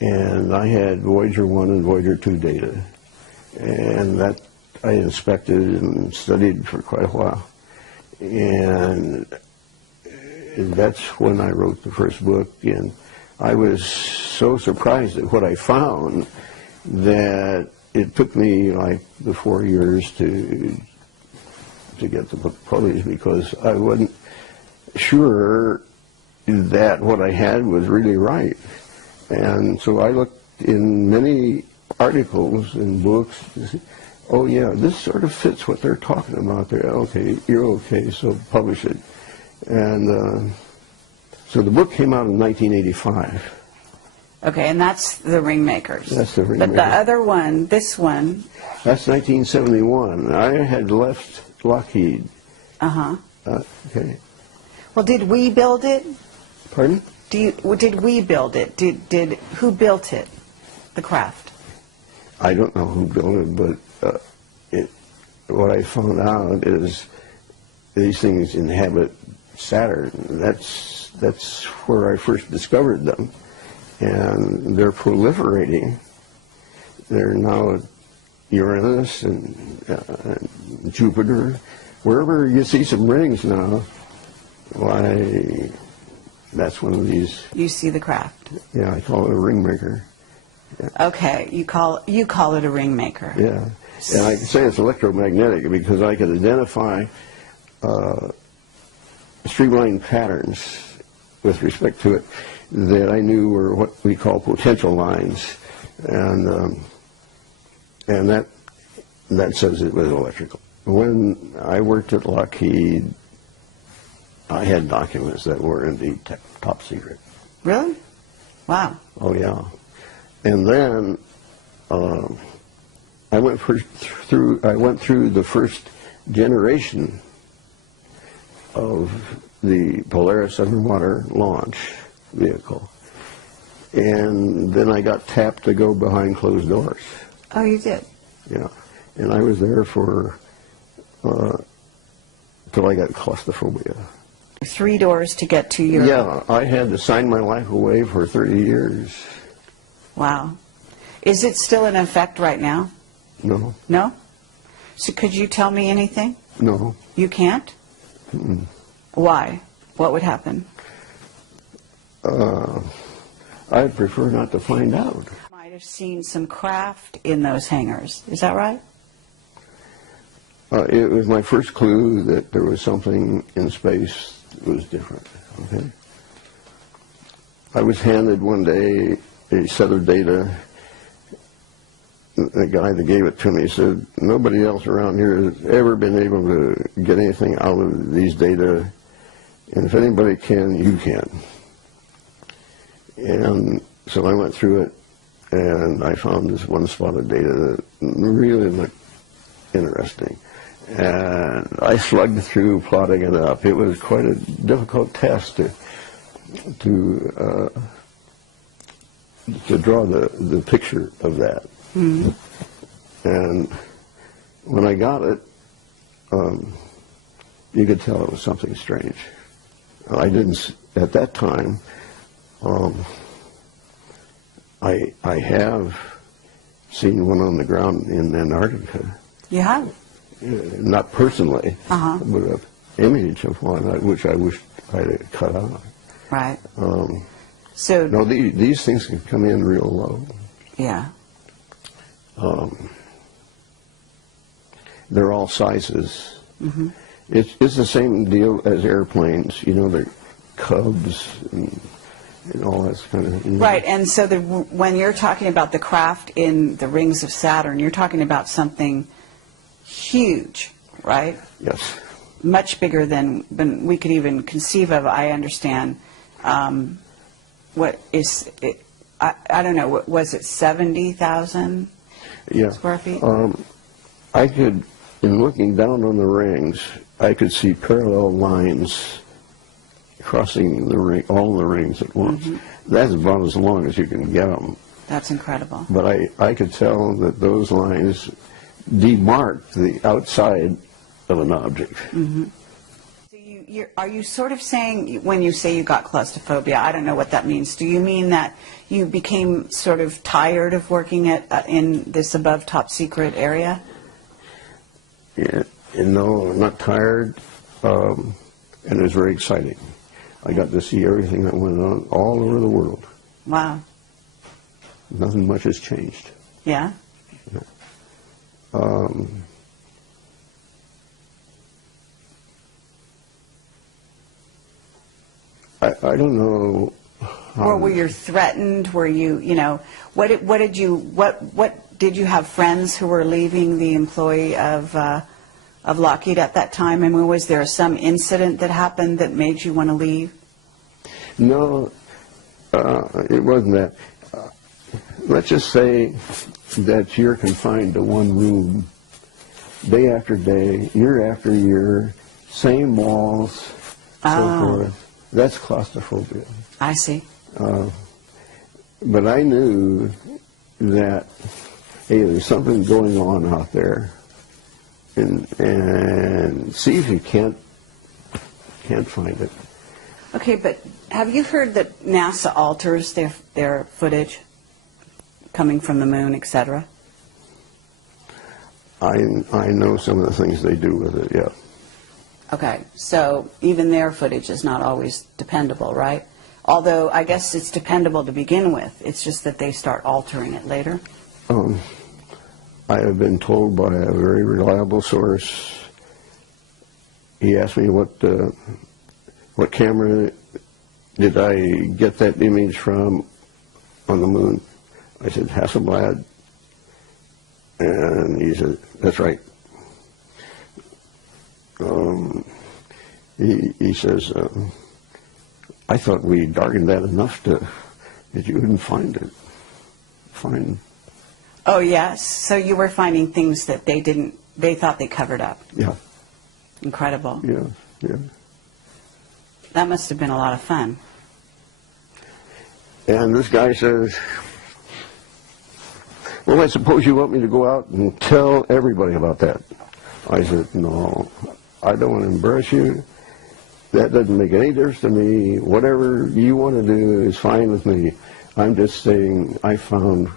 and I had Voyager 1 and Voyager 2 data, and that I inspected and studied for quite a while, and that's when I wrote the first book. And I was so surprised at what I found that it took me like the 4 years to get the book published, because I wasn't sure that what I had was really right. And so I looked in many articles and books to see, oh yeah, this sort of fits what they're talking about there. Okay, you're okay, so publish it. And so the book came out in 1985. Okay, and that's the Ringmakers. That's the Ringmakers. But the other one, this one. That's 1971. I had left Lockheed. Uh-huh. Okay. Well, did we build it? Pardon? Did we build it? Who built it? The craft? I don't know who built it, but what I found out is these things inhabit Saturn. That's where I first discovered them, and they're proliferating. They're now at Uranus and Jupiter. Wherever you see some rings now, why, that's one of these. You see the craft. Yeah, I call it a ringmaker. Yeah. Okay, you call it a ringmaker. Yeah, and I can say it's electromagnetic because I could identify streamlined patterns with respect to it that I knew were what we call potential lines, and that says it was electrical. When I worked at Lockheed, I had documents that were indeed top secret. Really? Wow. Oh yeah. And then I went through the first generation of the Polaris underwater launch vehicle, and then I got tapped to go behind closed doors. Oh, you did? Yeah, and I was there for till I got claustrophobia. 3 doors to get to your... Yeah, I had to sign my life away for 30 years. Wow. Is it still in effect right now? No. No? So could you tell me anything? No. You can't? Mm-mm. Why? What would happen? I'd prefer not to find out. Might have seen some craft in those hangars. Is that right? It was my first clue that there was something in space that was different. Okay. I was handed one day a set of data. The guy that gave it to me said, nobody else around here has ever been able to get anything out of these data, and if anybody can, you can. And so I went through it, and I found this one spot of data that really looked interesting. And I slugged through plotting it up. It was quite a difficult task to draw the picture of that. Mm-hmm. And when I got it, you could tell it was something strange. I didn't, at that time, I have seen one on the ground in Antarctica. You have? Not personally, but an image of one, which I wished I had cut out. Right. So no, these things can come in real low. Yeah. They're all sizes. Mm-hmm. It's the same deal as airplanes. You know, they're Cubs and all that kind of. You know. Right, and so when you're talking about the craft in the rings of Saturn, you're talking about something huge, right? Yes. Much bigger than we could even conceive of. I understand. What is it? I don't know. Was it 70,000 square feet? I could, in looking down on the rings, I could see parallel lines crossing the ring, all the rings at once. Mm-hmm. That's about as long as you can get them. That's incredible. But I could tell that those lines demarked the outside of an object. Mm-hmm. So are you sort of saying, when you say you got claustrophobia, I don't know what that means. Do you mean that you became sort of tired of working in this above top secret area? Yeah, no, I'm not tired, and it was very exciting. I got to see everything that went on all over the world. Wow. Nothing much has changed. Yeah? I don't know. Or were you threatened? Were you, what did you have friends who were leaving the employee of Lockheed at that time? I mean, was there some incident that happened that made you want to leave? No, it wasn't that. Let's just say that you're confined to one room day after day, year after year, same walls, so forth. That's claustrophobia. I see. But I knew that, hey, there's something going on out there, and see if you can't find it. Okay, but have you heard that NASA alters their footage coming from the moon, etc.? I know some of the things they do with it, yeah. Okay, so even their footage is not always dependable, right? Although I guess it's dependable to begin with. It's just that they start altering it later. I have been told by a very reliable source. He asked me what camera did I get that image from on the moon. I said, Hasselblad. And he said, that's right. He says, I thought we darkened that enough that you wouldn't find it. Oh, yes. So you were finding things that they thought they covered up. Yeah. Incredible. Yeah, yeah. That must have been a lot of fun. And this guy says, well, I suppose you want me to go out and tell everybody about that. I said, no, I don't want to embarrass you. That doesn't make any difference to me. Whatever you want to do is fine with me. I'm just saying I found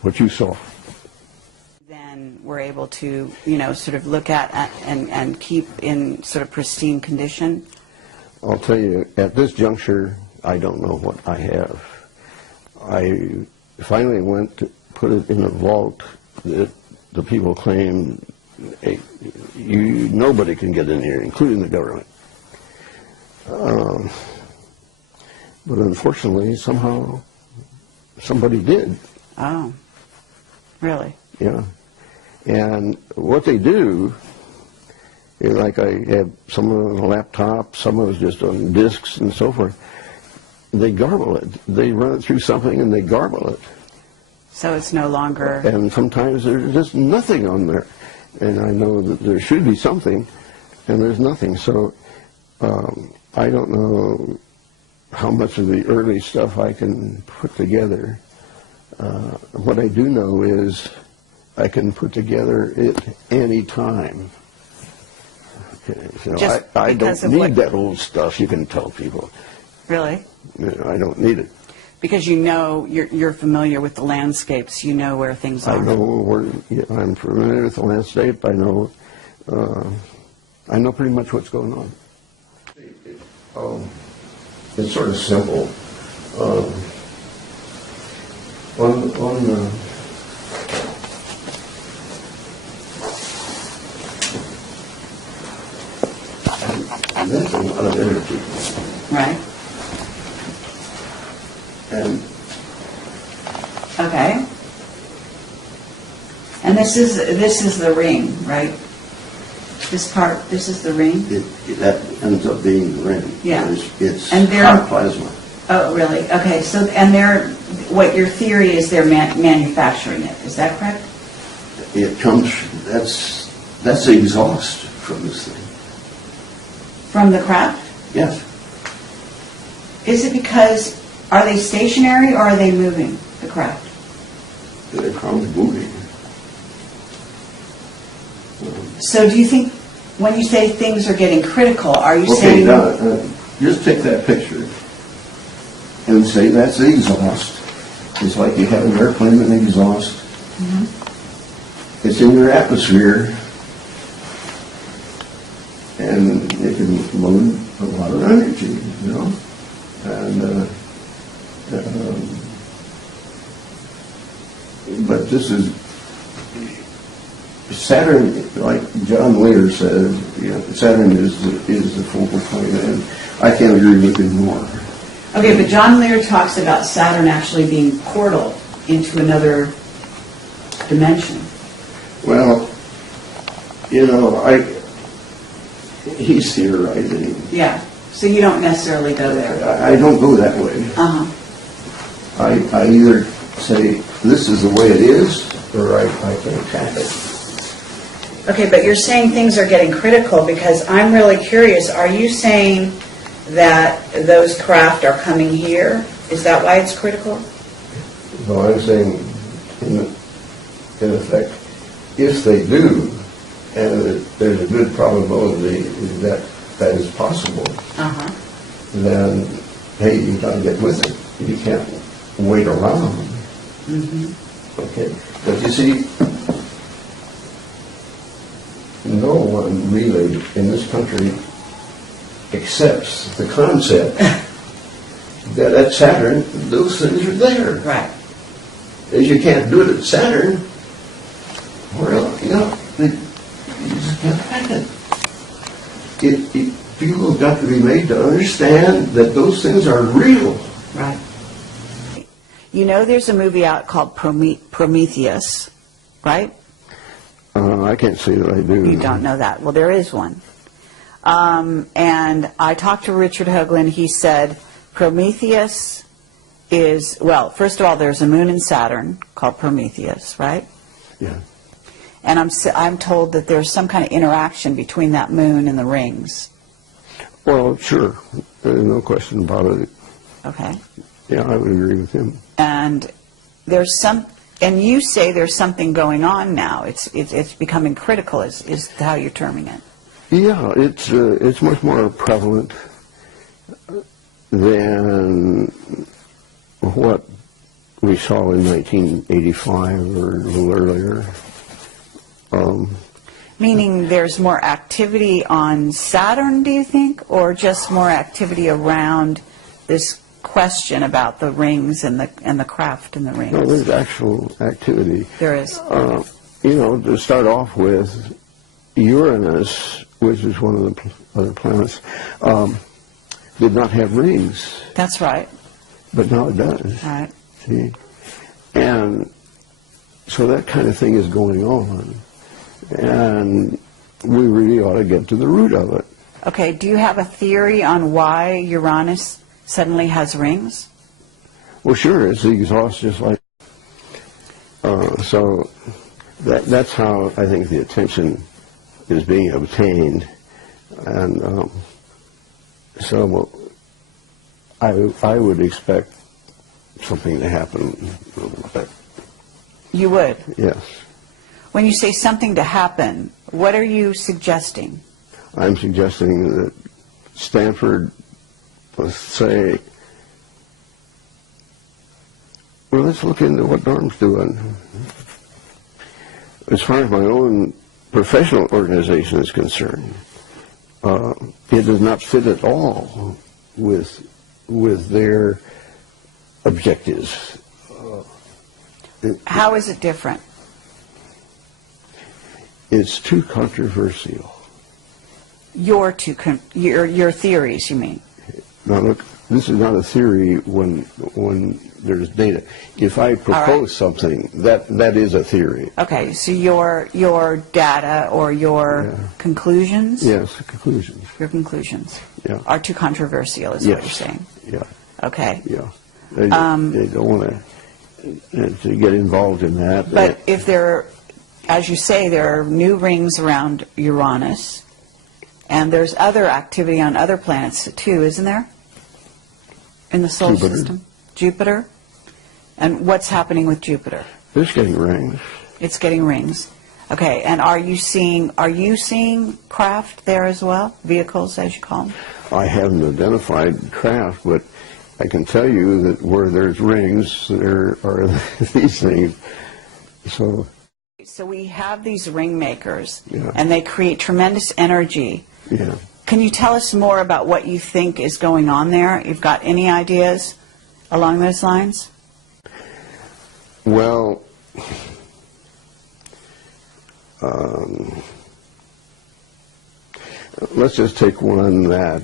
what you saw. Then we're able to, sort of look at and keep in sort of pristine condition. I'll tell you, at this juncture, I don't know what I have. I finally went to put it in a vault that the people claim nobody can get in here, including the government. But unfortunately, somehow, somebody did. Oh, really? Yeah. And what they do, like I have some on a laptop, some of it's just on discs and so forth, they garble it. They run it through something and they garble it. So it's no longer... And sometimes there's just nothing on there. And I know that there should be something, and there's nothing. So I don't know how much of the early stuff I can put together. What I do know is I can put together it any time. Okay, so I don't need that old stuff, you can tell people. Really? I don't need it. Because you're familiar with the landscapes, you know where things are. I know where, I'm familiar with the landscape, I know pretty much what's going on. It's sort of simple. That's a lot of energy. Right. And okay. And this is the ring, right? This is the ring? That ends up being the ring. Yeah. It's hot plasma. Oh, really? Okay. So, and what your theory is they're manufacturing it. Is that correct? It comes, that's the exhaust from this thing. From the craft? Yes. Is it because, are they stationary or are they moving, the craft? They're probably moving. So do you think When you say things are getting critical, are you Okay, saying... now, just take that picture and say that's the exhaust. It's like you have an airplane with an exhaust. Mm-hmm. It's in your atmosphere, and it can load a lot of energy, you know. And but this is Saturn, like John Lear says, you know, Saturn is the focal point, and I can't agree with him more. Okay, but John Lear talks about Saturn actually being portal into another dimension. Well, you know, he's theorizing. Yeah, so you don't necessarily go there. I don't go that way. Uh-huh. I either say, this is the way it is, or I can't have it. Okay, but you're saying things are getting critical because I'm really curious. Are you saying that those craft are coming here? Is that why it's critical? No, I'm saying, in effect, if they do, and there's a good probability that that is possible, then, hey, you got to get with it. You can't wait around. Mm-hmm. Okay, but you see, no one really in this country accepts the concept that at Saturn, those things are there. Right. As you can't do it at Saturn, well, you know, you just can't hack it. People have got to be made to understand that those things are real. Right. You know there's a movie out called Prometheus, right? I can't say that I do. You don't know that. Well, there is one. And I talked to Richard Hoagland. He said Prometheus is, well, first of all, there's a moon in Saturn called Prometheus, right? Yeah. And I'm told that there's some kind of interaction between that moon and the rings. Well, sure. There's no question about it. Okay. Yeah, I would agree with him. And there's some, and you say there's something going on now. It's becoming critical, is how you're terming it. Yeah, it's much more prevalent than what we saw in 1985 or a little earlier. Meaning there's more activity on Saturn, do you think, or just more activity around this question about the rings and the craft in the rings? No, there's actual activity. There is. You know, to start off with, Uranus, which is one of the other planets, did not have rings. That's right. But now it does. Right. See? And so that kind of thing is going on. And we really ought to get to the root of it. Okay, do you have a theory on why Uranus suddenly has rings? Well, sure, it's the exhaust just like... so that's how I think the attention is being obtained. And so I would expect something to happen. You would? Yes. When you say something to happen, what are you suggesting? I'm suggesting that Stanford, let's say, well, let's look into what Norm's doing. As far as my own professional organization is concerned, it does not fit at all with their objectives. How is it different? It's too controversial. Your theories, you mean? Now look, this is not a theory when there's data. If I propose something, that is a theory. Okay, so your data or your conclusions? Yes, conclusions. Your conclusions Yeah. are too controversial, is what you're saying? Yeah. Okay. Yeah. They don't want to get involved in that. But if there, as you say, there are new rings around Uranus, and there's other activity on other planets too, isn't there? In the solar system? Jupiter? And what's happening with Jupiter? It's getting rings. It's getting rings. Okay, and are you seeing craft there as well? Vehicles, as you call them? I haven't identified craft, but I can tell you that where there's rings, there are these things. So we have these ring makers, yeah. and they create tremendous energy. Yeah. Can you tell us more about what you think is going on there? You've got any ideas along those lines? Well, let's just take one that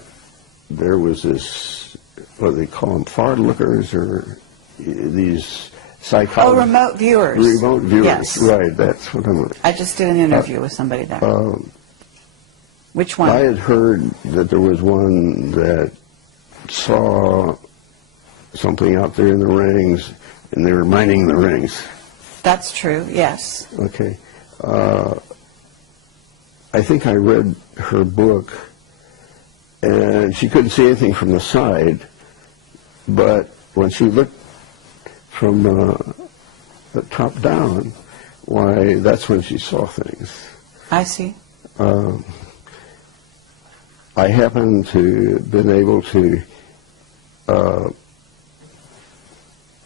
there was this, what do they call them, forward lookers, or these psychologists? Oh, remote viewers. Remote viewers, yes. Right, that's what I'm... I just did an interview with somebody there. Which one? I had heard that there was one that saw something out there in the rings, and they were mining the rings. That's true, yes. Okay. I think I read her book, and she couldn't see anything from the side, but when she looked from the top down, why, that's when she saw things. I see. I happen to been able to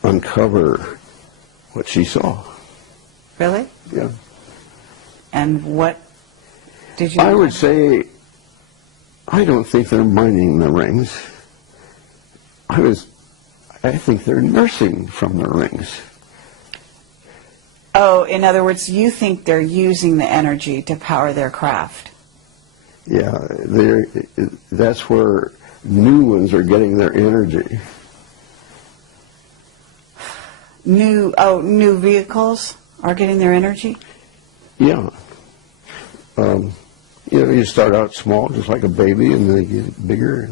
uncover what she saw. Really? Yeah. And what did you... I would say, I don't think they're mining the rings. I think they're nursing from the rings. Oh, in other words, you think they're using the energy to power their craft. Yeah, that's where new ones are getting their energy. New vehicles are getting their energy? Yeah. You start out small, just like a baby, and they get bigger.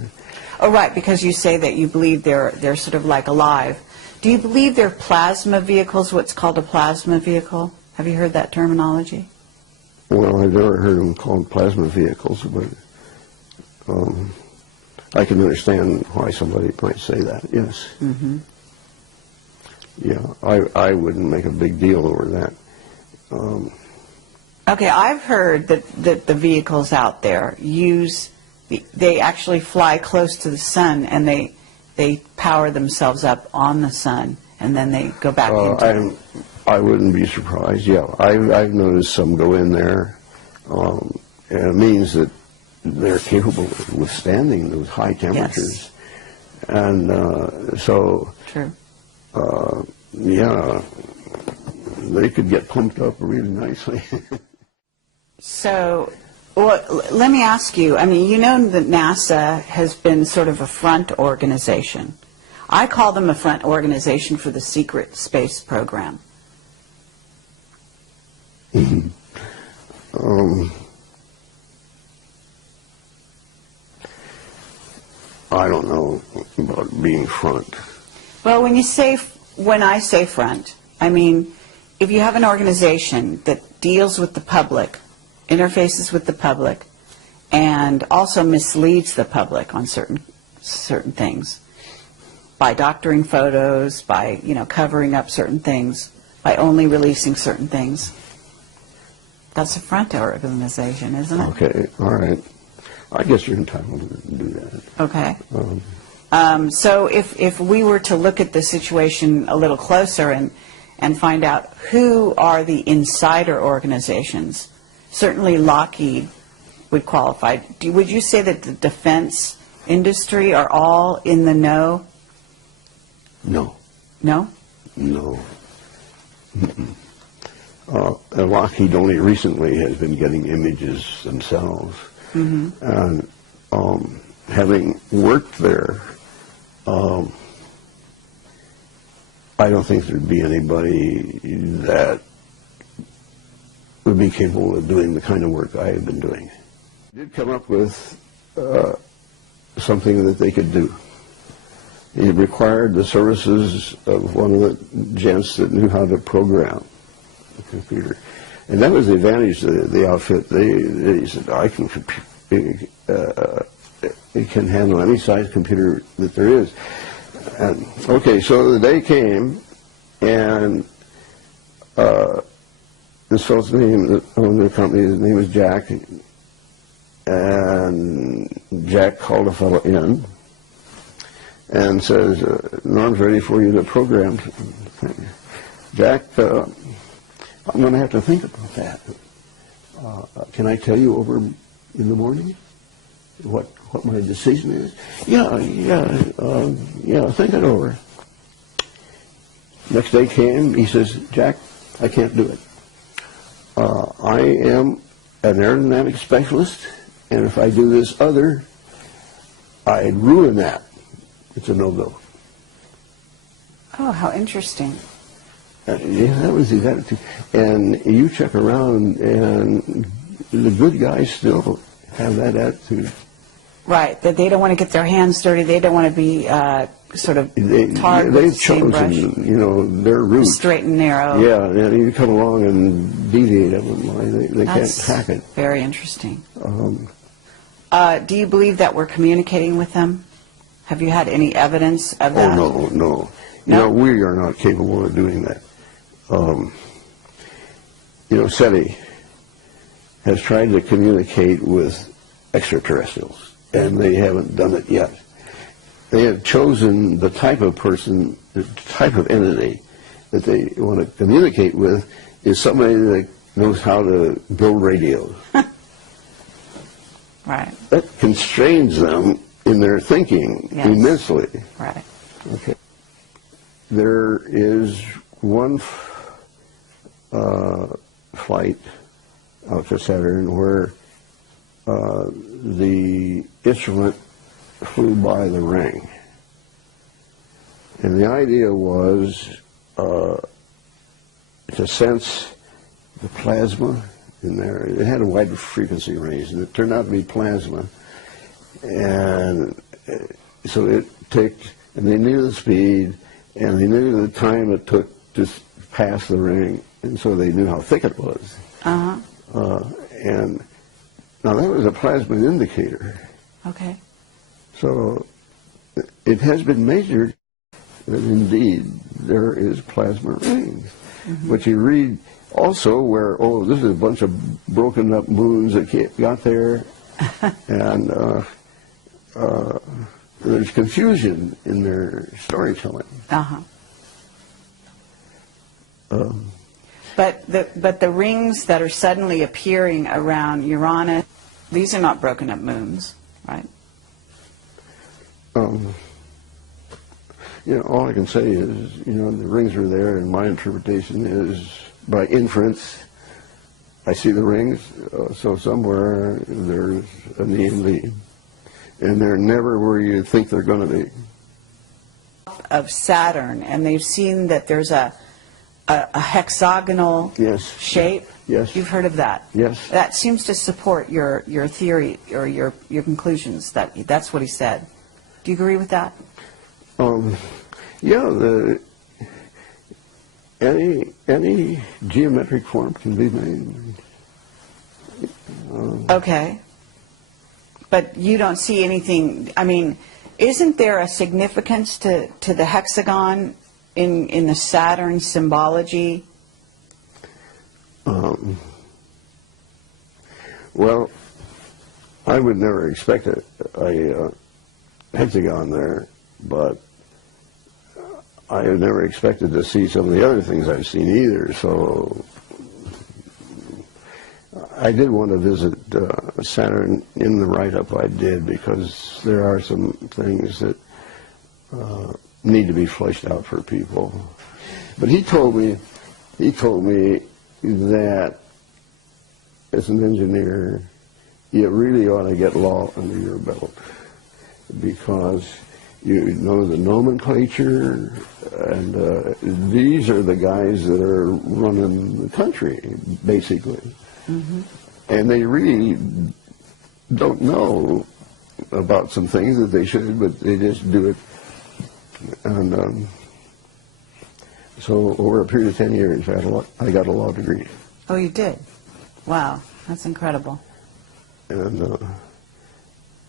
Oh, right, because you say that you believe they're sort of like alive. Do you believe they're plasma vehicles, what's called a plasma vehicle? Have you heard that terminology? Well, I've never heard them called plasma vehicles, but I can understand why somebody might say that, yes. Mm-hmm. Yeah, I wouldn't make a big deal over that. Okay, I've heard that the vehicles out there they actually fly close to the sun, and they power themselves up on the sun, and then they go back into I wouldn't be surprised, yeah. I've noticed some go in there, and it means that they're capable of withstanding those high temperatures. Yes. And so, true. Yeah, they could get pumped up really nicely. So, well, let me ask you, I mean, you know that NASA has been sort of a front organization. I call them a front organization for the secret space program. I don't know about being front. Well, when I say front, I mean, if you have an organization that deals with the public, interfaces with the public, and also misleads the public on certain things, by doctoring photos, by covering up certain things, by only releasing certain things, that's a front organization, isn't it? Okay, all right. I guess you're entitled to do that. Okay. So if we were to look at the situation a little closer and find out who are the insider organizations, certainly Lockheed would qualify. Would you say that the defense industry are all in the know? No. No? No. Lockheed only recently has been getting images themselves. Mm-hmm. And having worked there, I don't think there'd be anybody that would be capable of doing the kind of work I have been doing. I did come up with something that they could do. It required the services of one of the gents that knew how to program the computer. And that was the advantage of the outfit. They said, it can handle any size computer that there is. And, okay, so the day came, and this fellow's name that owned the company, his name was Jack, and Jack called a fellow in and says, Norm's ready for you to program. Jack, I'm going to have to think about that. Can I tell you over in the morning what my decision is? Yeah, think it over. Next day came, he says, Jack, I can't do it. I am an aerodynamic specialist, and if I do this other, I'd ruin that. It's a no-go. Oh, how interesting. Yeah, that was his attitude. And you check around, and the good guys still have that attitude. Right, that they don't want to get their hands dirty. They don't want to be sort of tarred with They've sagebrush. chosen, their route. Straight and narrow. Yeah, and you come along and deviate them. They can't hack it. Very interesting. Do you believe that we're communicating with them? Have you had any evidence of that? Oh, no. We are not capable of doing that. SETI has tried to communicate with extraterrestrials, and they haven't done it yet. They have chosen the type of person, the type of entity that they want to communicate with is somebody that knows how to build radios. Right. That constrains them in their thinking immensely. Right. Okay. There is one flight out to Saturn where the instrument flew by the ring. And the idea was to sense the plasma in there. It had a wide frequency range, and it turned out to be plasma. And so it ticked, and they knew the speed, and they knew the time it took to pass the ring, and so they knew how thick it was. And now that was a plasma indicator. Okay. So it has been measured that indeed there is plasma rings. But you read also where, this is a bunch of broken up moons that got there, and there's confusion in their storytelling. But the rings that are suddenly appearing around Uranus, these are not broken up moons, right? All I can say is, the rings are there, and my interpretation is, by inference, I see the rings, so somewhere there's an E and D. And they're never where you think they're going to be. Of Saturn, and they've seen that there's a hexagonal shape. Yes. You've heard of that? Yes. That seems to support your theory or your conclusions. That's what he said. Do you agree with that? Any geometric form can be made. Okay. But you don't see anything, isn't there a significance to the hexagon in the Saturn symbology? Well, I would never expect a hexagon there, but I have never expected to see some of the other things I've seen either, so I did want to visit Saturn in the write-up I did, because there are some things that need to be fleshed out for people. But he told me that as an engineer, you really ought to get law under your belt, because you know the nomenclature, and these are the guys that are running the country, basically. And they really don't know about some things that they should, but they just do it. And so over a period of 10 years, I got a law degree. Oh, you did? Wow, that's incredible. And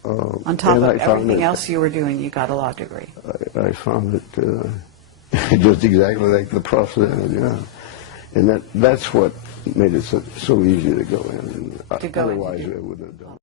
on top of everything else you were doing, you got a law degree. I found it just exactly like the prof said, And that's what made it so easy to go in. To go in to Otherwise, do. I wouldn't have done it.